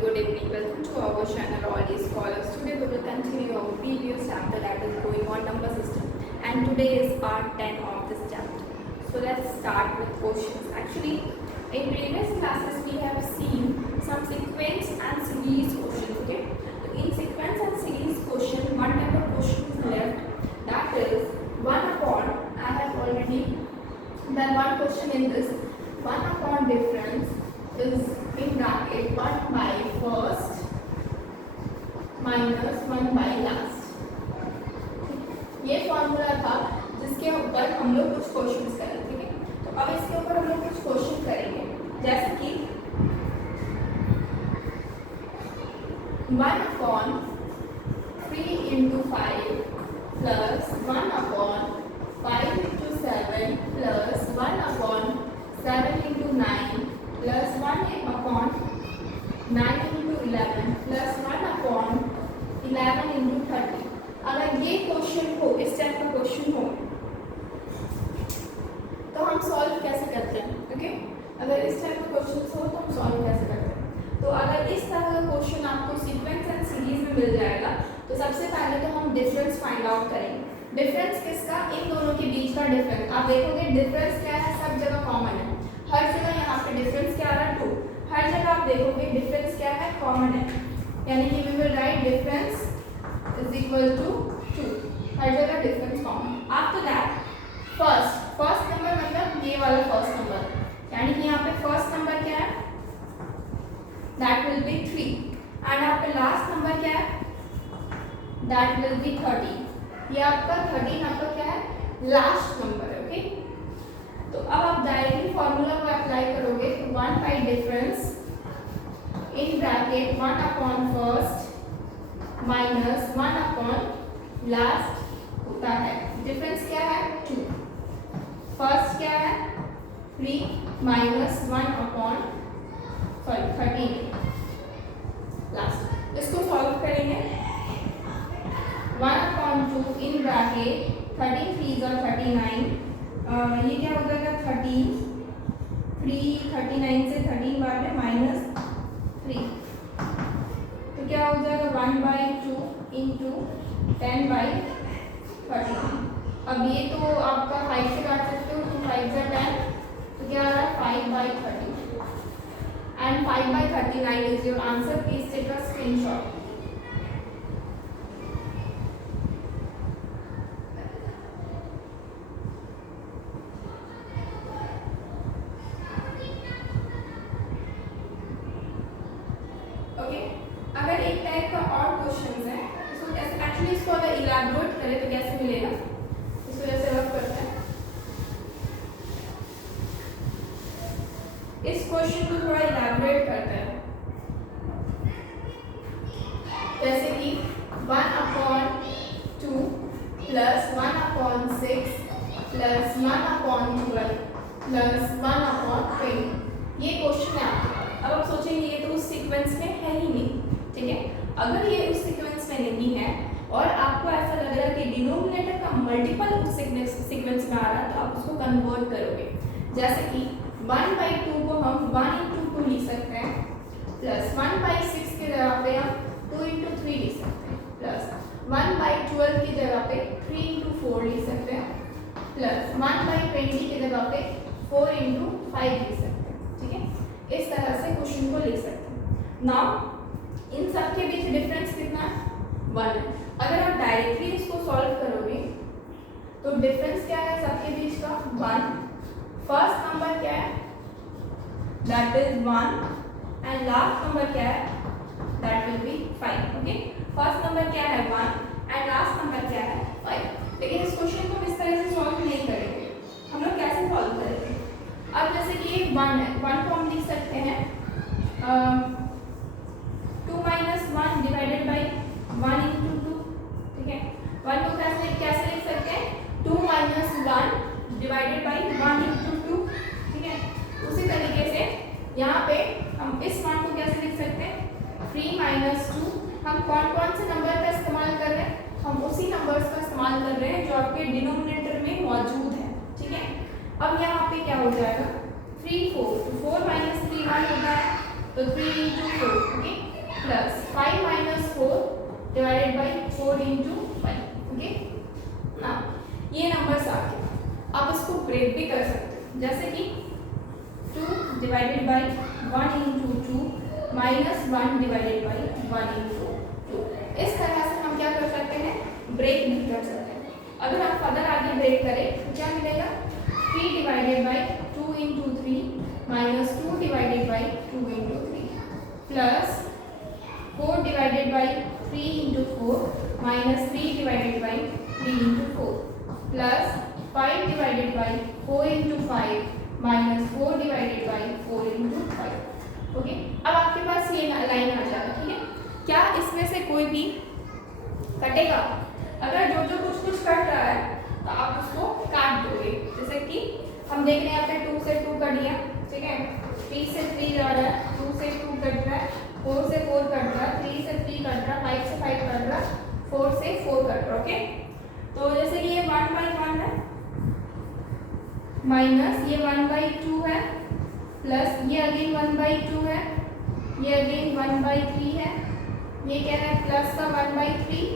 very good evening. Welcome to our channel All These Scholars. Today we will continue our previous chapter that is going on number system, and today is part 10 of this chapter. So let's start with questions. Actually, in previous classes we have seen some sequence and series questions. Okay, so in sequence and series question, one type of question is left, that is 1 upon. I have already done one question in this. 1 upon difference is in bracket 1 by first minus 1 by last. ये formula था जिसके ऊपर हम लोग कुछ questions करें, ठीक है। तो अब इसके ऊपर हम लोग कुछ क्वेश्चन करेंगे, जैसे कि 1 upon 3 into 5 plus 1 upon 5 into 7 plus 1 upon 7 into 9 plus 1 upon 9 into 11 plus 1 upon 11 into 30. अगर ये क्वेश्चन हो, इस टाइप का क्वेश्चन हो, तो हम सॉल्व कैसे करते हैं? ओके, अगर इस टाइप का क्वेश्चन हो तो हम सॉल्व कैसे करते हैं? तो अगर इस तरह का क्वेश्चन आपको सीक्वेंस एंड सीरीज में मिल जाएगा, तो सबसे पहले तो हम डिफरेंस फाइंड आउट करेंगे। डिफरेंस किसका? इन दोनों के बीच का डिफरेंस। आप देखोगे डिफरेंस क्या है, सब जगह कॉमन है। हर जगह यहाँ पे डिफरेंस क्या आ रहा है? 2। हर जगह आप देखोगे डिफरेंस क्या है? कॉमन है, यानी कि we will write difference is equal to 2। हर जगह difference common. After that first number मतलब ये वाला फर्स्ट नंबर, यानी कि यहाँ पे फर्स्ट नंबर क्या है? दैट विल बी 3 एंड यहाँ पे लास्ट नंबर क्या है? That will be 30। ये आपका 30 नंबर क्या है? लास्ट नंबर है। ओके, तो अब आप डायरेक्टली फॉर्मूला को अप्लाई करोगे तो 1 by difference in bracket 1 upon first minus 1 upon last होता है। डिफरेंस क्या है? 2। फर्स्ट क्या है? 3 माइनस 1 अपॉन 13 लास्ट। इसको सॉल्व करेंगे 1 अपॉन 2 इन ब्रैकेट 13 3 और 39। ये क्या हो जाएगा? 13 3 39 से 13 बार में माइनस 3, तो क्या हो जाएगा? 1 बाई 2 इंटू 10 बाई 13। अब ये तो आपका 5 से काट सकते हो, तो 5 से 10, तो क्या आ रहा है? 5 by 30 and 5 by 39 is your answer. Please take a screenshot. अगर एक टाइप का और क्वेश्चन है, इसको कैसे एक्चुअली इसको अगर इलैबोरेट करें तो कैसे मिलेगा? इसको जैसे रफ करते हैं, इस क्वेश्चन को थोड़ा इलैबोरेट करते हैं, जैसे कि 1 upon 2 plus 1 upon 6 plus 1 upon 12 plus 1 upon 20। ये क्वेश्चन है आपका। अब आप सोचेंगे ये तो उस सीक्वेंस में है ही नहीं, ठीक है। अगर ये उस सीक्वेंस में नहीं है और आपको ऐसा लग रहा है कि डिनोमिनेटर का मल्टीपल उस सीक्वेंस में आ रहा है, तो आप उसको कन्वर्ट करोगे। जैसे कि 1 बाई 2 को हम 1 इंटू 2 लिख सकते हैं, प्लस 1 बाई 6 की जगह पे हम 2 इंटू 3 लिख सकते हैं, प्लस 1 बाई 12 की जगह पे 3 इंटू 4 लिख सकते हैं, प्लस 1 बाई 20 की जगह पे 4 इंटू 5 लिख सकते हैं, ठीक है। इस तरह से क्वेश्चन को लिख सकते हैं। नाउ इन सब के बीच डिफरेंस कितना है? 1 है। अगर आप डायरेक्टली इसको सॉल्व करोगे तो डिफरेंस क्या है सबके बीच का? 1। फर्स्ट नंबर क्या है? That is 1 and last number क्या है? That will be 5। Okay, first number क्या है? 1 एंड लास्ट नंबर क्या है? 5। लेकिन इस क्वेश्चन को हम इस तरह से सॉल्व नहीं करेंगे। हम लोग कैसे सॉल्व करेंगे? अब जैसे कि ये 1 है, 1 को हम लिख सकते हैं 2 माइनस 1 डिवाइडेड बाई 1 इंटू 2, ठीक है। 1 को कैसे लिख सकते हैं? 2 माइनस 1 डिवाइडेड बाई 1 इंटू 2, ठीक है। उसी तरीके से यहाँ पे हम इस 1 को कैसे लिख सकते हैं? 3 माइनस 2। हम कौन कौन से नंबर का इस्तेमाल कर रहे हैं? हम उसी नंबर्स का इस्तेमाल कर रहे हैं जो आपके डिनोमिनेटर में मौजूद है, ठीक है। अब यहाँ पे क्या हो जाएगा? 3 4, तो 4 माइनस 3 1 होता है, तो 3 into 4, okay. Plus 5 minus 4 divided by 4 into 5. Okay ना, ये नंबर्स आपके, आप इसको ब्रेक भी कर सकते हो, जैसे कि 2 divided by 1 into 2 minus 1 divided by 1 into 2. इस तरह से हम क्या कर सकते हैं, ब्रेक भी कर सकते हैं. अगर आप फर्दर आगे ब्रेक करें तो क्या मिलेगा, 3 divided by 2 into 3 minus 2 divided by 2 into 3 plus 4 divided by 3 into 4 minus 3 divided by 3 into 4 plus 5 divided by 4 into 5 minus 4 divided by 4 into 5. Okay, अब आपके पास ये लाइन आ जाएगा. ठीक है, क्या इसमें से कोई भी कटेगा? अगर जो जो कुछ कट रहा है तो आप उसको काट दोगे. जैसे कि हम देख रहे हैं यहाँ पे 2 से 2 कट गया. ठीक है, 3 से 3 जा रहा है, 2 से 2 कट रहा है, 4 से 4 कट रहा है, 3 से 3 कट रहा है, 5 से 5 कट रहा है, 4 से 4 कट रहा है. ओके, तो जैसे कि ये 1 बाई 1 है माइनस ये 1 बाई 2 है प्लस ये अगेन 1 बाई 2 है, ये अगेन 1 बाई 3 है, ये कह रहा है प्लस का 1 बाई 3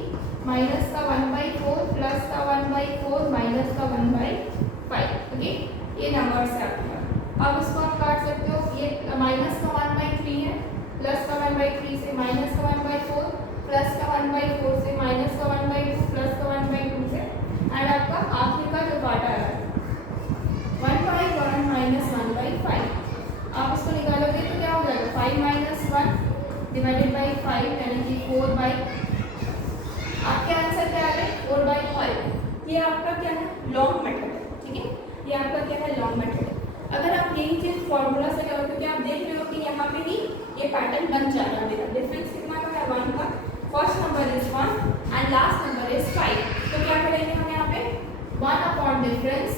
माइनस का 1 बाई 4 प्लस का 1 बाई 4 माइनस का 1 बाई 5. ओके, ये नंबर्स है आपके पास. अब इसको आप काट सकते हो. ये माइनस का 1 बाई 3 है, प्लस का 1 बाई 3 से माइनस का 1 बाई 4 प्लस का 1 बाई 4 से माइनस का 1 बाई 2 प्लस का 1 बाई 2 से, एंड आपका आखिर का जो पार्ट आ रहा है 1 बाई 1 माइनस 1 बाई 5. आप इसको निकालोगे तो क्या हो जाएगा, 5 माइनस 1 डिवाइडेड बाई 5 यानी कि 4 बाई, आपके आंसर क्या आ रहे हैं 4 बाई 5. ये आपका क्या है, लॉन्ग मेथड है. ठीक है, ये आपका क्या है, लॉन्ग मेथड है. अगर आप यही चीज फॉर्मूला से करोगे, क्योंकि आप देख रहे हो कि यहाँ पे ही ये पैटर्न बन जा रहा है. डिफरेंस कितना का है, 1 का. First number is 1 and last number is 5. तो क्या करेंगे हम यहाँ पे 1 upon difference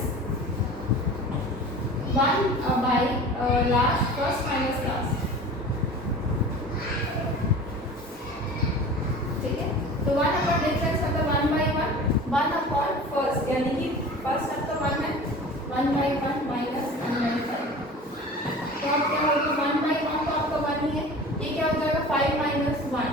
1 by last, first minus last. ठीक है, तो 1 अपॉन डिफरेंस मतलब 1 बाई 1 अपॉन फर्स्ट, यानी कि फर्स्ट आपका 1 है, 1 बाई 1 माइनस 1 बाई 5. तो अब क्या होगा, 1 बाई 1 तो आपका 1 ही है. ये क्या हो जाएगा, 5 माइनस 1,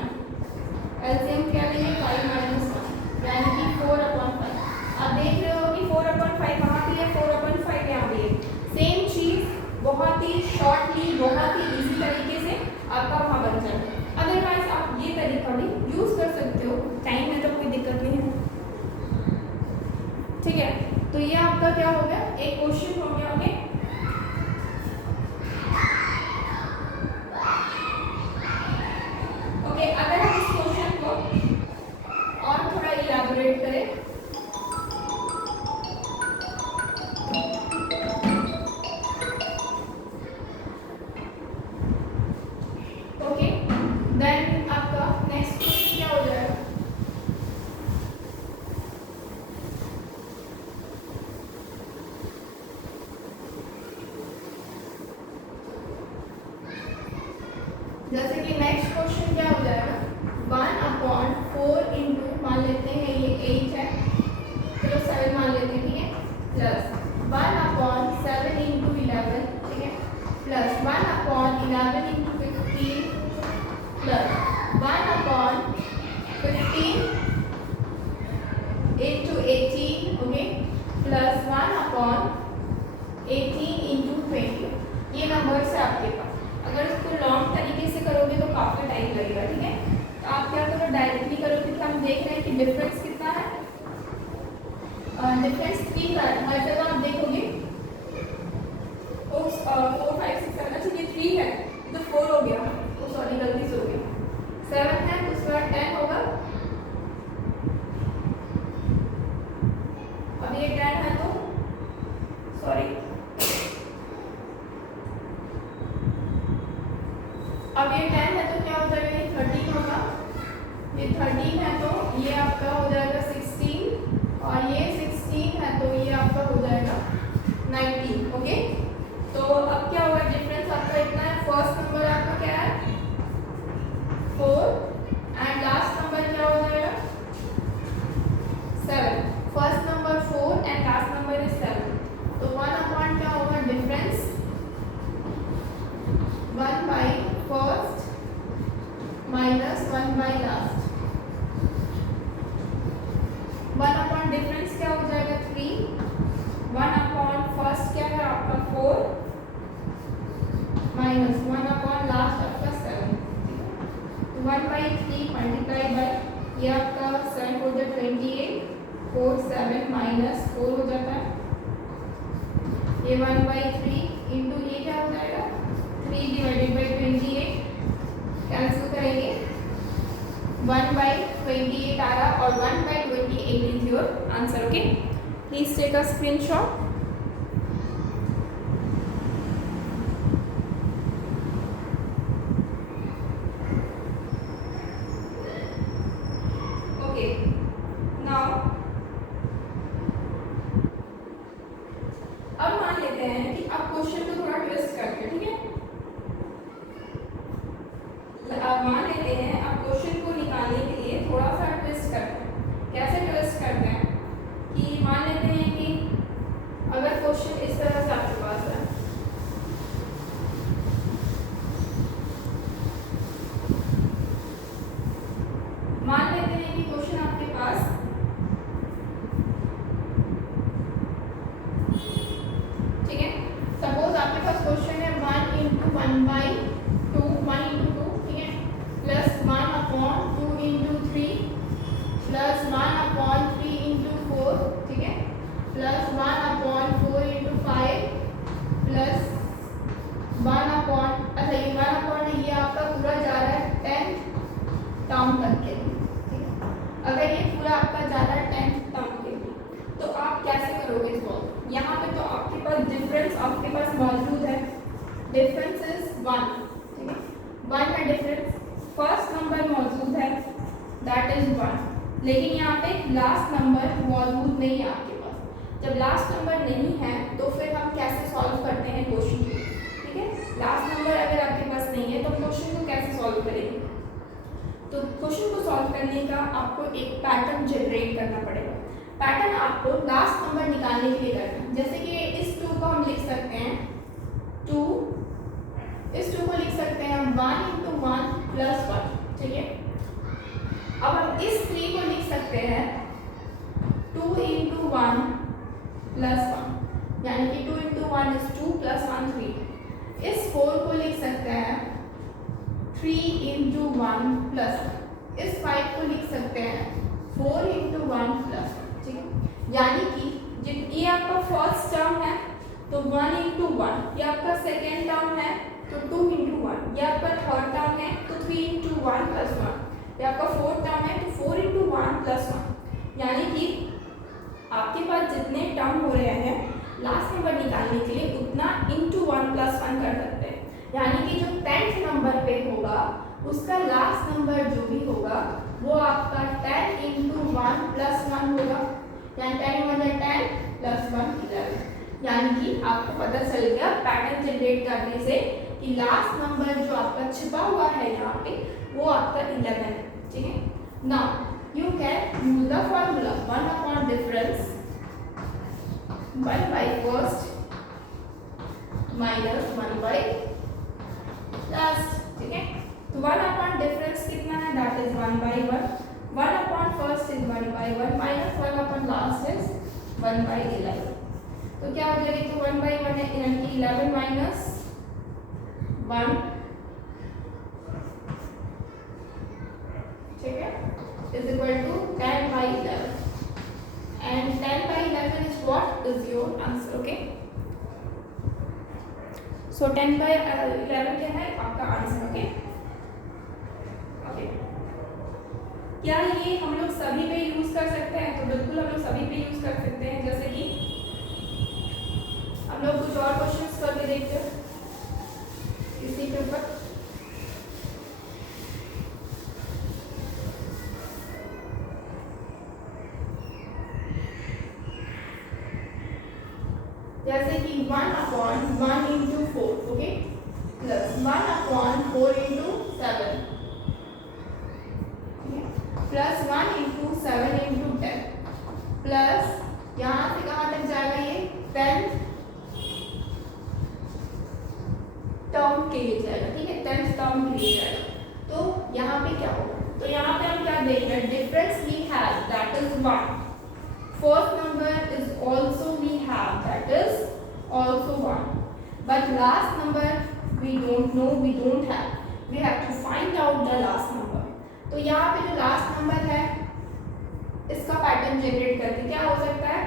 एलसीएम क्या लेंगे 5 माइनस 1 यानी कि 4 अपॉन 5. आप देख रहे हो कि 4 अपॉन 5 कहाँ पे है, 4 अपॉन 5 यहाँ पे है. सेम चीज बहुत ही शॉर्टली, बहुत ही इजी तरीके से आपका वहाँ बन जाएगा. अदरवाइज आप ये तरीका भी यूज कर सकते हो, टाइम में तो कोई दिक्कत नहीं है. ठीक है, तो ये आपका क्या हो गया, एक क्वेश्चन हो गया. ओके, अगर हम इस क्वेश्चन को और थोड़ा इलैबोरेट करें, ओके, देन आपका नेक्स्ट क्वेश्चन क्या हो जाएगा, जैसे कि नेक्स्ट क्वेश्चन क्या हो जाएगा, 1 अपॉन 4 इंटू, मान लेते हैं ये 8 है, चलो 7 मान लेते हैं. ठीक है, प्लस 1 अपॉन 7 इंटू 11. ठीक है, plus 1 upon 11 into 15 plus 1 upon 15 into 18. Okay, plus 1 upon 18 into 20. ये नंबर्स है आपके पास. अगर इसको लॉन्ग तरीके से करोगे तो काफ़ी टाइम लगेगा. ठीक है, तो आप क्या करो, डायरेक्टली करो, क्योंकि हम देख रहे हैं कि डिफरेंस कितना है, डिफरेंस 3 का है. हर जगह आप देखोगे 4 5 6 7, अच्छा ये 3 है तो 4 हो गया, तो सॉरी गलती से हो गया. 7 है तो उसके बाद 10 होगा, अब ये 10 है तो सॉरी, अब ये 10 है तो क्या हो जाएगा, ये 13 होगा. ये 13 है तो ये आपका हो जाएगा 16, और ये 16 है तो ये आपका हो जाएगा 19. ओके, तो अब क्या होगा, डिफरेंस आपका इतना है. फर्स्ट नंबर आपका क्या है 4 एंड लास्ट नंबर क्या हो जाएगा 7. First number 4 and last number is 7. तो 1 ये 1/3 इंटू ये क्या हो जाएगा 3 डिवाइडेड बाई 28 कैंसिल करेंगे 1/28 आ रहा और 1/28 is your answer. Okay, please take a screenshot. Okay, now अब मान लेते हैं कि आप क्वेश्चन को थोड़ा ट्विस्ट करते हैं. ठीक है, अब मान लेते हैं आप क्वेश्चन को निकालने के लिए थोड़ा सा ट्विस्ट करते हैं. कैसे ट्विस्ट करते हैं कि मान लेते हैं कि अगर क्वेश्चन इस तरह से आपके पास है, मान लेते हैं कि क्वेश्चन आपके पास ठीक है, सपोज आपके पास क्वेश्चन है 1 इंटू 1/2 1 इंटू 2 ठीक है प्लस 1/2 इंटू 3 प्लस 1/3 इंटू 4 ठीक है प्लस 1/4 इंटू 5 प्लस 1/, अच्छा ये 1/, ये आपका पूरा जा रहा है 10 टर्म तक के लिए. ठीक है, अगर ये पूरा आपका जा रहा है 10 टर्म के लिए तो आप कैसे करोगे इसको. यहाँ पे तो आपके पास डिफरेंस आपके पास मौजूद है. Difference is 1. ठीक है, 1 है डिफरेंस. फर्स्ट नंबर मौजूद है दैट इज 1, लेकिन यहाँ पे लास्ट नंबर मौजूद नहीं है आपके पास. जब लास्ट नंबर नहीं है तो फिर हम कैसे सॉल्व करते हैं क्वेश्चन को. ठीक है, लास्ट नंबर अगर आपके पास नहीं है तो क्वेश्चन को कैसे सॉल्व करेंगे. तो क्वेश्चन को सॉल्व करने का आपको एक पैटर्न जनरेट करना पड़ेगा. पैटर्न आपको लास्ट नंबर निकालने के लिए करना है. जैसे कि इस 2 को हम लिख सकते हैं 2, इस 2 को लिख सकते हैं 1 इंटू 1 प्लस 1. ठीक है, अब हम इस 3 को लिख सकते हैं 2 इंटू 1 प्लस 1, यानी कि 2 इंटू 1 इज 2 प्लस 1 3. इस 4 को लिख सकते हैं 3 इंटू 1 प्लस 1. इस 5 को लिख सकते हैं 4 इंटू 1 प्लस 1. ठीक है, यानी कि ये आपका फर्स्ट टर्म है तो 1 इंटू 1, ये आपका सेकेंड टर्म है तो 2 इंटू 1, ये आपका थर्ड टर्म है तो 3 इंटू 1 प्लस 1, ये आपका फोर्थ टर्म है तो 4 इंटू 1 प्लस 1. यानी कि आपके पास जितने टर्म हो रहे हैं लास्ट नंबर निकालने के लिए उतना इंटू 1 प्लस 1 कर सकते हैं. यानी कि जो 10th नंबर पे होगा उसका लास्ट नंबर जो भी होगा वो आपका 10 इंटू 1 प्लस 1 होगा. यानी 10 × 10 प्लस 1 11. यानी कि आपको पता चल गया पैटर्न जनरेट करने से कि लास्ट नंबर जो आपका छिपा हुआ है यहाँ पे वो आपका 11 है. ठीक है, now you can use the formula 1 difference 1/first minus 1/last. ठीक है, तो 1 डिफरेंस कितना है that is 1/1. 1/first is 1/1 minus 1/last is 1/11. तो क्या हो जाएगी, तो 1/1 है यानी कि 11 माइनस 1. ठीक है, is equal to 10/11 and 10/11 is what is your answer. Okay, so 10/11 क्या है आपका आंसर. ओके, ओके, क्या ये हम लोग सभी पे यूज कर सकते हैं. तो बिल्कुल हम लोग सभी पे यूज कर सकते हैं. जैसे कि हम लोग कुछ और क्वेश्चंस करके देखते हैं इसी के ऊपर. जैसे कि 1/1 into 4 okay plus 1/4 into 7 plus 1 into 7 into 10 plus यहाँ से कहाँ तक जाएगा ये 10th टर्म के लिए जाएगा. ठीक है, 10th टर्म के लिए जाएगा. तो यहाँ पे क्या होगा, तो यहाँ पे हम क्या देख रहे हैं difference we have that is 1. First number is also we have that is also 1, but last number we don't know, we don't have, we have to find out the last number. तो यहाँ पे जो last number है इसका pattern generate करके क्या हो सकता है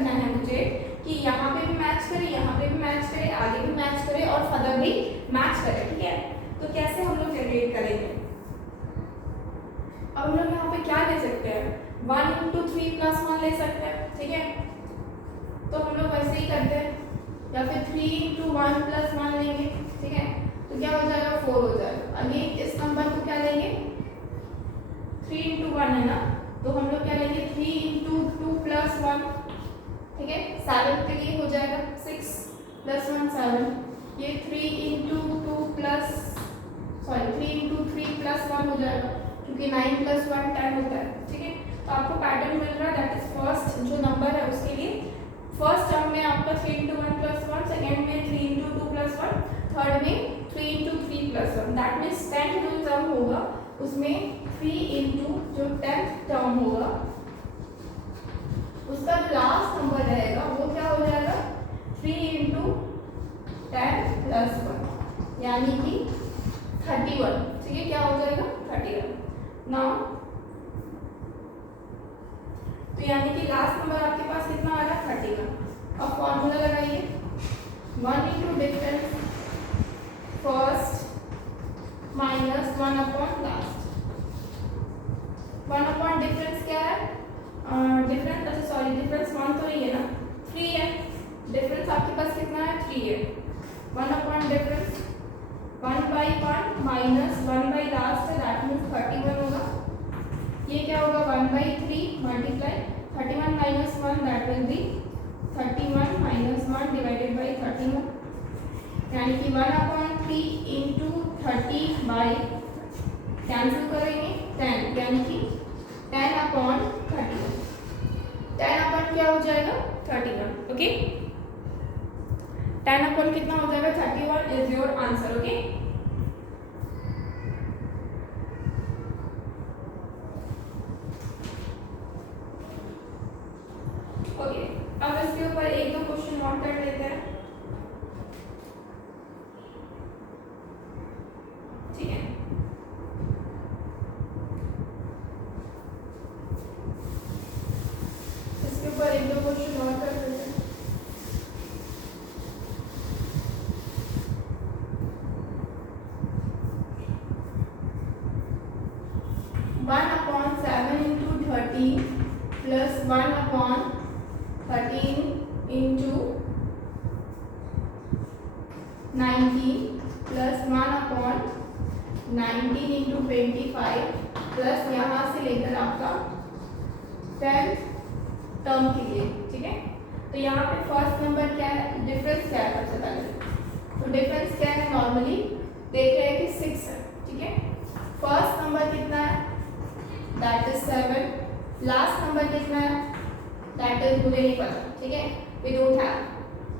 करना है मुझे कि यहाँ पे भी मैच करे, यहाँ पे भी मैच करे, आगे भी मैच करे और फर्दर भी मैच करे, ठीक है। तो कैसे हम लोग जनरेट करेंगे? अब हम लोग यहाँ पे क्या ले सकते हैं, 1 into 3 plus 1 ले सकते हैं, ठीक है। तो हम लोग वैसे ही करते हैं, या फिर 3 into 1 plus 1 लेंगे, ठीक है। तो क्या हो जाएगा, 4 हो जाएगा। अगेन इस नंबर को क्या लेंगे, 3 into 1 है ना, तो हम लोग क्या लेंगे, 3 into 2 plus 1, ठीक है। 7 के लिए हो जाएगा 6 plus 1 7, ये 3 into 2 plus 3 plus 1 हो जाएगा, क्योंकि 9 plus 1 10 होता है, ठीक है। तो आपको पैटर्न मिल रहा है, दैट इज फर्स्ट जो नंबर है उसके लिए फर्स्ट टर्म में आपका 3 into 1 plus 1, सेकेंड में 3 into 2 plus 1, थर्ड में 3 into 3 plus 1, that means 10th जो टर्म होगा उसमें 3 into जो 10th टर्म होगा उसका जो लास्ट नंबर रहेगा वो क्या हो जाएगा, 3 into 10 plus 1 यानी कि 31, ठीक है। क्या हो जाएगा, 31 नाउ। तो यानी कि लास्ट नंबर आपके पास कितना आ रहा है, 31। अब फॉर्मूला लगाइए, 1 into difference first minus 1 upon last. 1 upon difference क्या है, डिफरेंस, अच्छा सॉरी डिफरेंस 1 तो नहीं है ना, 3 है। डिफरेंस आपके पास कितना है, 3 है। 1 अपॉन डिफरेंस 1/1 माइनस 1 लास्ट है, दैट मीन्स 31 होगा। ये क्या होगा, 1/3 multiply 31 minus 1, that will be 31 minus 1 divided by 31, यानी कि 1/3 इंटू 30 बाई कैंसिल करेंगे 10, यानी कि 10/31। 10 अपॉन क्या हो जाएगा, 31, ओके। 10 अपॉन कितना हो जाएगा, 31 is your answer, okay. Okay, अब इसके ऊपर एक दो क्वेश्चन और कर लेते हैं, ठीक है। इसके ऊपर एक दो क्वेश्चन और कर लेते हैं। One upon 7 into 13 plus 1 upon 13 into 19 plus 1 upon 19 into 25 plus यहाँ से लेकर आपका 10th टर्म के लिए, ठीक है। तो यहाँ पे फर्स्ट नंबर क्या है, डिफरेंस क्या है, सबसे पहले तो डिफरेंस क्या है, नॉर्मली देख रहे हैं कि 6 है, ठीक है। फर्स्ट नंबर कितना है, दैट इज 7, लास्ट नंबर कितना है, दैट इज मुझे नहीं पता, ठीक है, we don't have,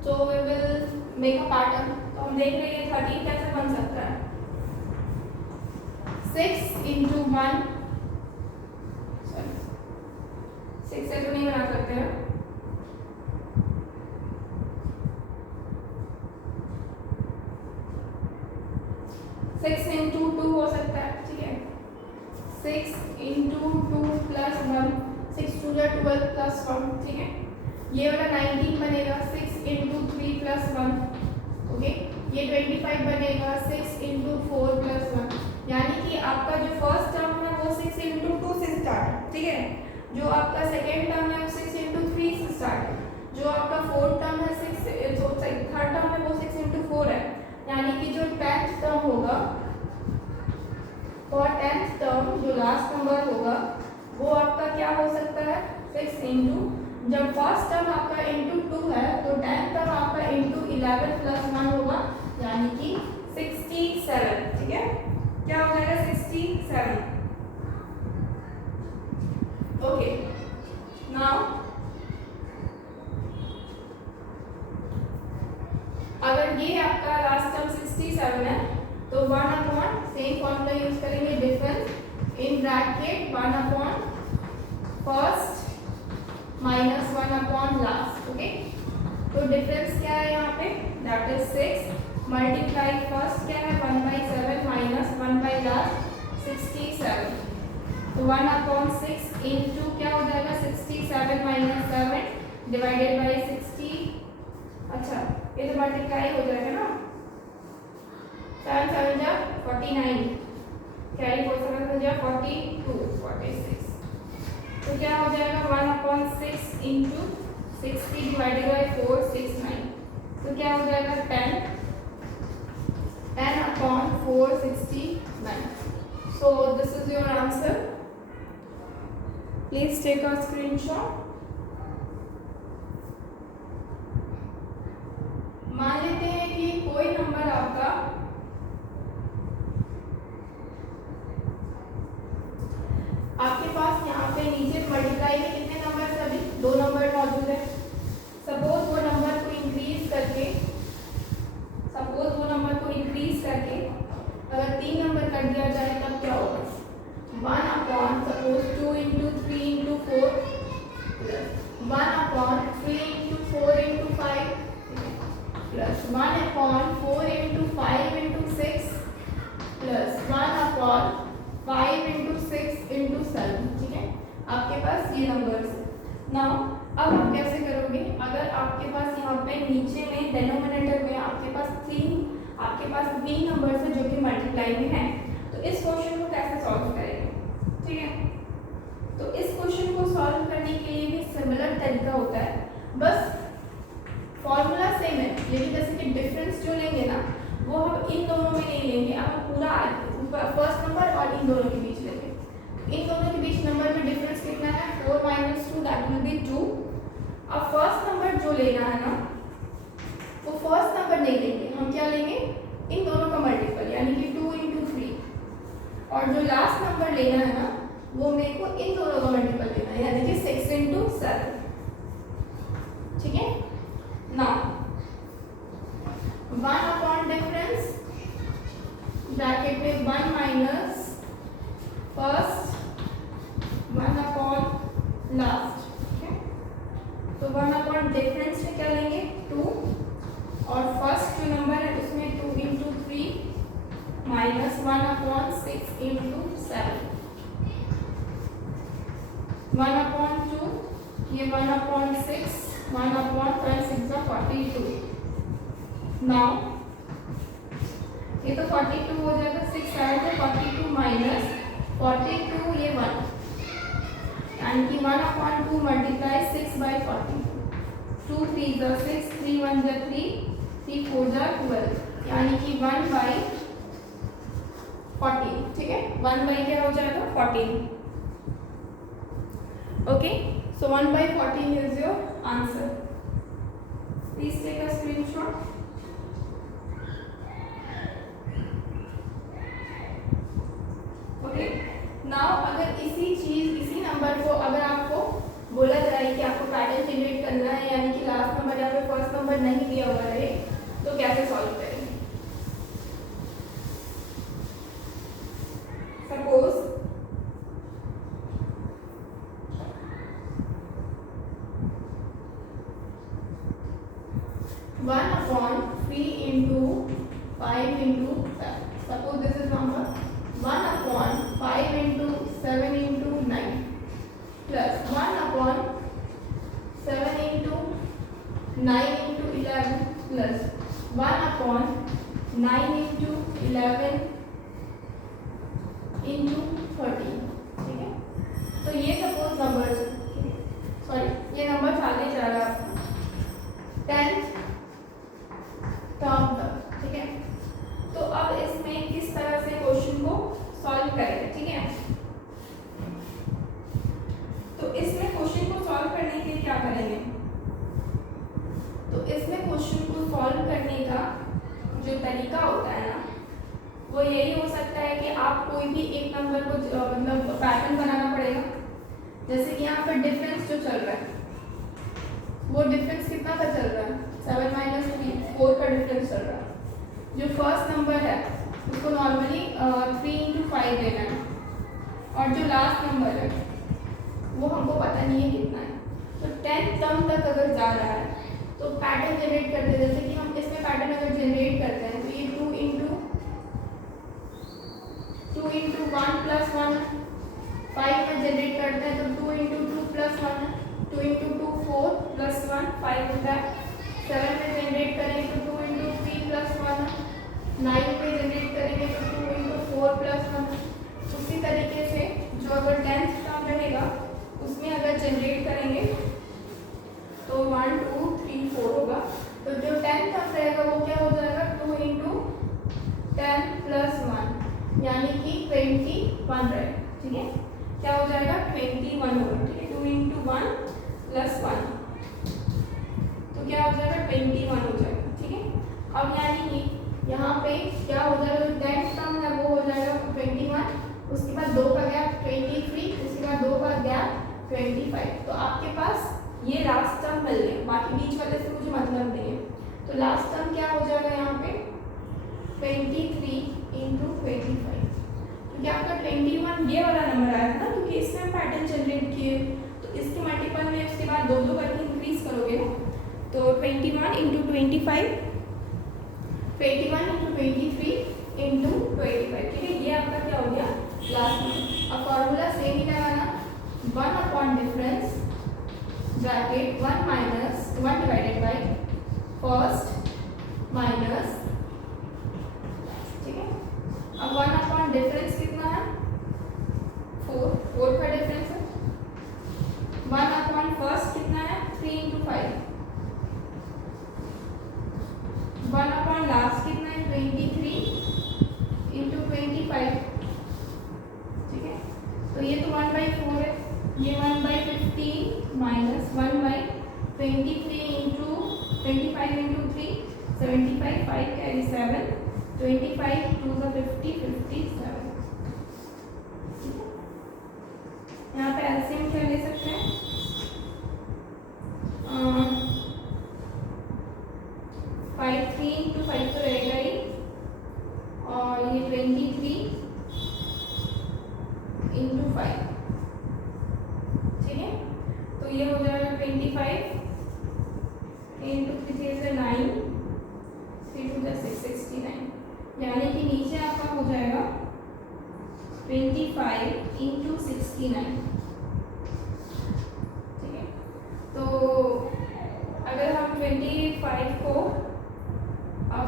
so we will make a pattern. तो हम देख रहे हैं 13 कैसे बन सकता है, 6 into 1, 6 से तो नहीं बना सकते हैं, सिक्स इंटू 2 हो सकता है, ठीक है। 6 into 2 plus 1, 6 2 जा 12 plus 1, ठीक है। ये वाला 19 बनेगा 6 into 3 plus 1, ओके। ये 25 बनेगा 6 into 4 plus 1, यानी कि आपका जो फर्स्ट टर्म है वो 6 into 2 से स्टार्ट है, ठीक है। जो आपका सेकेंड टर्म है वो 6 into 3 से स्टार्ट है, जो आपका फोर्थ टर्म है 6, जो थर्ड टर्म है वो 6 into 4 है, यानी कि जो 10th टर्म होगा और 10th टर्म जो लास्ट नंबर होगा वो आपका क्या हो सकता है, 6 into, जब फर्स्ट टर्म आपका into 2 है तो 10th टर्म आपका into 11 plus 1 होगा, यानी कि 67, ठीक है। क्या हो जाएगा, 67, ओके। नाउ अगर ये आपका लास्ट टर्म 67 है तो 1 अपॉन सेम फॉर्मूला यूज करेंगे, difference in bracket 1 upon first minus 1 upon last, okay. तो डिफरेंस क्या है यहाँ पे, दैट इज 6 मल्टीप्लाई फर्स्ट क्या है 1/7 माइनस 1 लास्ट 67, तो 1 अपॉन 6 इंटू क्या हो जाएगा 67 माइनस 7, डिवाइडेड बाई 60। अच्छा ये तो मल्टीप्लाई हो जाएगा ना, 7 7 जा 49, कैरी हो सकता है 42 46। तो क्या हो जाएगा 1/6 इंटू 60 डिवाइडेड बाई 4 69। तो क्या हो जाएगा 10/469। So this is your answer. Please take a screenshot. मान लेते हैं कि कोई नंबर आपका आपके पास यहाँ पे नीचे मल्टीप्लाई में कितने नंबर अभी 2 नंबर मौजूद है। सपोज वो नंबर को इंक्रीज करके अगर 3 नंबर कर दिया जाए तब क्या होगा 1/, suppose 2 into 3 into 4 1/3 into 4 into 5 plus 1/4 into 5 into 6 plus 1/5 into 6 into 7। ठीक है, आपके पास ये नंबर्स है। नाउ अब आप कैसे करोगे, अगर आपके पास यहाँ पे नीचे में डेनोमिनेटर में आपके पास 3 नंबर्स है जो कि मल्टीप्लाई में है, तो इस क्वेश्चन को कैसे सॉल्व करेंगे। ठीक है, तो इस क्वेश्चन को सॉल्व करने के लिए भी सिमिलर तरीका होता है, बस फॉर्मूला सेम है, लेकिन जैसे कि डिफरेंस जो लेंगे ना वो हम इन दोनों में नहीं लेंगे, हम पूरा फर्स्ट नंबर और इन दोनों के बीच लेंगे। इन दोनों के बीच नंबर में डिफरेंस कितना है 4 - 2 दैट विल बी 2। अब फर्स्ट नंबर जो लेना है ना वो फर्स्ट नंबर नहीं लेंगे, हम क्या लेंगे इन दोनों का मल्टीपल यानी कि 2 इंटू 3, और जो लास्ट नंबर लेना है ना वो मेरे को इन दोनों का मल्टीपल लेना है यानी कि 6 इंटू 7। ठीक है, नाउ 1 डिफरेंस ब्रैकेट में 1 माइनस फर्स्ट 1 लास्ट। तो 1 डिफरेंस में क्या लेंगे 2, और फर्स्ट जो नंबर है उसमें 2 इंटू 3 माइनस 1/6 इंटू 7 1/2, ये 1/6 1/6 42। नाउ ये तो 42 हो जाएगा, 6 आए तो 42 माइनस 42 ये 1 यानी कि 1/2 मल्टीप्लाई 6/42। 2 3 जा 6, 3 1 जा 3, 3 4 जा 12 यानी कि 1/14। ठीक है, 1 क्या हो जाएगा 14। Okay, so 1/14 is your answer. Please take a screenshot. Okay, now अगर इसी नंबर को अगर आपको बोला जाए कि आपको पैटर्न जनरेट करना है यानी कि लास्ट नंबर या फिर फर्स्ट नंबर नहीं दिया हुआ है तो कैसे सॉल्व करेंगे। Suppose one upon 3 into 5 into 7। Suppose this is number 1/5 into 7 into 9 plus 1/7 into 9 into 11 plus 1/9 into 11 into 13। ठीक है, तो ये सपोज नंबर ये नंबर आगे जा रहा है 10th टर्म तक। ठीक है, तो अब इसमें किस तरह से क्वेश्चन को सॉल्व करेंगे। ठीक है, तो इसमें क्वेश्चन को सॉल्व करने के लिए क्या करेंगे, तो इसमें क्वेश्चन को सॉल्व करने का जो तरीका होता है ना वो यही हो सकता है कि आप कोई भी एक नंबर को मतलब पैटर्न बनाना पड़ेगा। जैसे कि यहाँ पर डिफरेंस जो चल रहा है वो डिफरेंस कितना का चल रहा है 7 - 3 4 का डिफरेंस चल रहा है। जो फर्स्ट नंबर है उसको नॉर्मली 3 इंटू 5 देना है, और जो लास्ट नंबर है वो हमको पता नहीं है कितना है। तो 10th टर्म तक अगर जा रहा है तो पैटर्न जनरेट करते हैं, जैसे कि हम इसमें पैटर्न अगर जनरेट करते हैं तो ये 2 इंटू 1 प्लस 1 5 में जनरेट करते हैं तो 2 इंटू 2 प्लस 1 है 2 इंटू 2 4 प्लस 1 5 होता है। 7 में जनरेट करेंगे तो 2 इंटू 3 प्लस 1, 9 में जनरेट करेंगे तो 2 इंटू 4 प्लस 1। उसी तरीके से जो अगर 10th टर्म रहेगा उसमें अगर जनरेट करेंगे तो 1 2 3 4 होगा। तो जो 10th टर्म रहेगा वो क्या हो जाएगा 2 इंटू 10 प्लस 1 यानी कि 21 रहेगा। ठीक है, क्या हो जाएगा 21 होगा। ठीक है, 2 इंटू 1 प्लस 1 तो क्या हो जाएगा 21 हो जाएगा। ठीक है, अब यानी कि यहाँ पे क्या हो जाएगा जो 10th टर्म है वो हो जाएगा 21, उसके बाद 2 का गैप 23, उसके बाद 2 का गैप 25। तो आपके पास ये लास्ट टर्म मिल गया, बाकी बीच वाले से मुझे मतलब नहीं है। तो लास्ट टर्म क्या हो जाएगा यहाँ पे 23 इंटू 25, क्योंकि आपका 21 ये वाला नंबर आया था ना, क्योंकि इसमें हम पैटर्न जनरेट किए तो इसके मल्टीपल में उसके बाद 2 करके इंक्रीज करोगे ना। तो 21 इंटू 25, 21 इंटू 23 इंटू 25। ठीक है, ये आपका क्या हो गया लास्ट में। अब फॉर्मूला सेम ही लगाना, 1 upon difference bracket 1 minus 1 divided by first minus. ठीक है, अब 1 अपॉन डिफरेंस कितना है 4 का डिफरेंस है। 1 अपॉन फर्स्ट कितना है 3 इंटू 5। 1 अपॉन लास्ट कितना है 23 इंटू 25। ठीक है, तो ये तो 1/4 है, ये 1/15 माइनस 1/23 इंटू 25 इंटू 3 75, 5 कैरी 7, 25 2 का 50 57। ठीक है, यहाँ पे एलसीएम क्या ले सकते हैं 5 3 इंटू 5 तो रहेगा ही, और ये 23 इंटू 5। ठीक है, तो ये हो जाएगा 25 इंटू 3 से 9, 3 2 6 69, यानी कि नीचे आपका हो जाएगा 25 इंटू 69। ठीक है, तो अगर हम 25 को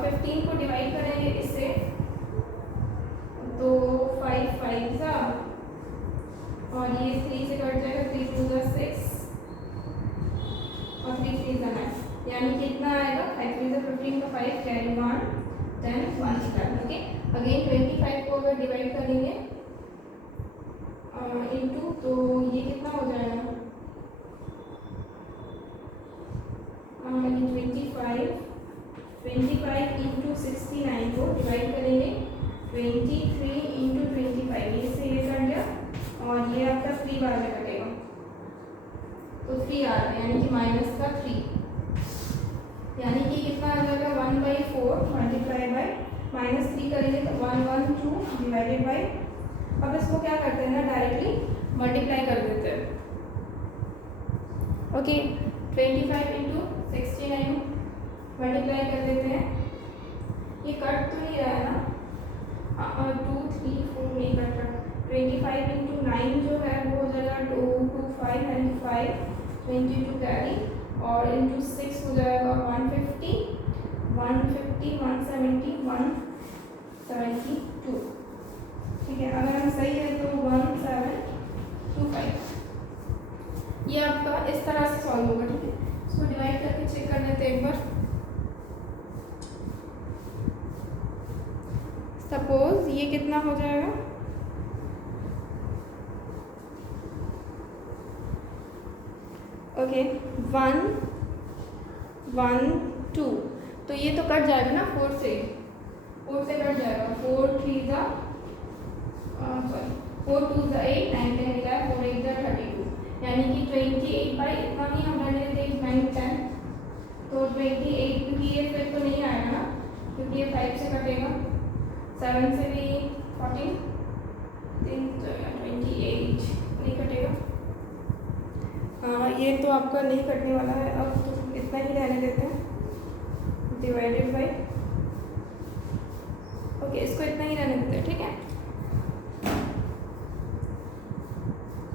15 को डिवाइड करेंगे इससे तो 5 5 सा, और ये 3 से कट जाएगा, 3 2 6 और 3 3 9, यानी कि इतना आएगा 5 3 15 का 5 कैरी 1 10 1 स्टार्ट। ओके, अगेन 25 को अगर डिवाइड करेंगे इनटू, तो ये कितना हो जाएगा 25 इंटू 69 को डिवाइड करेंगे 23 इंटू 25, ये से ये कट गया, और ये आपका 3 बार में कटेगा तो 3 आ रहा है, यानी कि माइनस का 3, यानी कि कितना आ जाएगा 1/4 मल्टीप्लाई बाई -3 करेंगे तो 112 डिवाइडेड बाई। अब इसको क्या करते हैं ना डायरेक्टली मल्टीप्लाई कर देते हैं। ओके, 25 इंटू 69 मल्टीप्लाई कर देते हैं, ये कट तो नहीं रहा है ना, 2 3 4 नहीं कट रहा। 25 इंटू 9 जो है वो हो जाएगा 2 2 5 95 22 कैरी, और इंटू 6 हो जाएगा 150 150 170 172। ठीक है, अगर हम सही है तो 1725। ये आपका इस तरह से सॉल्व होगा। ठीक है, इसको डिवाइड करके चेक कर लेते हैं एक बार। सपोज ये कितना हो जाएगा ओके 1 1 2, तो ये तो कट जाएगा ना 4 से कट जाएगा। 4 3 जा 4 2 जा 8 9 10 11 4 8 जा 32, यानी कि 28 बाई इतना नहीं, हम रहने देते 9 10, तो 28, क्योंकि ये फिर तो नहीं आएगा ना, क्योंकि ये 5 से कटेगा, 7 से भी 14 3 तो 28 नहीं कटेगा। ये तो आपका नहीं कटने वाला है, अब तो इतना ही रहने देते हैं डिवाइडेड बाई। ओके, इसको इतना ही रहने देते हैं। ठीक है।